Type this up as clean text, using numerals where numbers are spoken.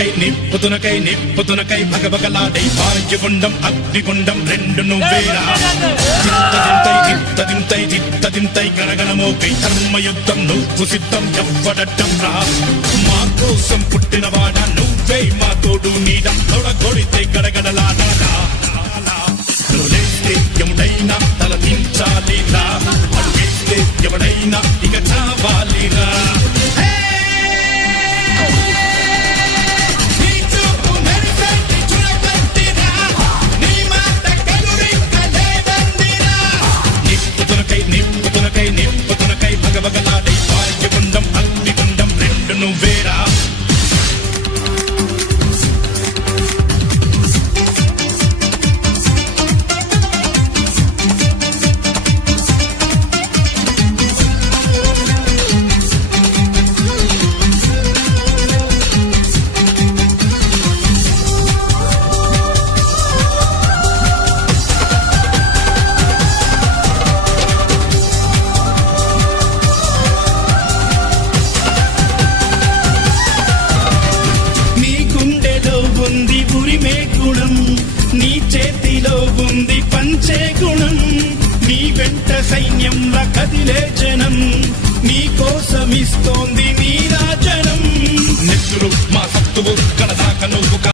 నిప్పుతునకై భగభగలాడై భాగ్యగుండం అగ్నిగుండం రెండు నువ్వేరా దింతై గణగణమోకై ధర్మయుద్ధం నువ్వు సిద్ధం ఎవ్వడట్టం రా మా కోసం పుట్టినవాడా నువ్వే మా తోడు నీడ తొడగొడితే గడగడలాడా ఎవడైనా తల దించాలిరా అడిగేస్తే ఎవడైనా ఇక చావాలిరా నిప్పుతునకై భగభగలాడై భాగ్యగుండం అగ్నిగుండం రెండు నువ్వేరా ఉంది ఉరిమే గుణం నీ చేతిలో ఉంది పంచే గుణం నీ వెంట సైన్యంలా కదిలే జనం నీ కోసమిస్తోంది నీరాజనం నెత్తురు మా సత్తువు కడదాక నువ్వు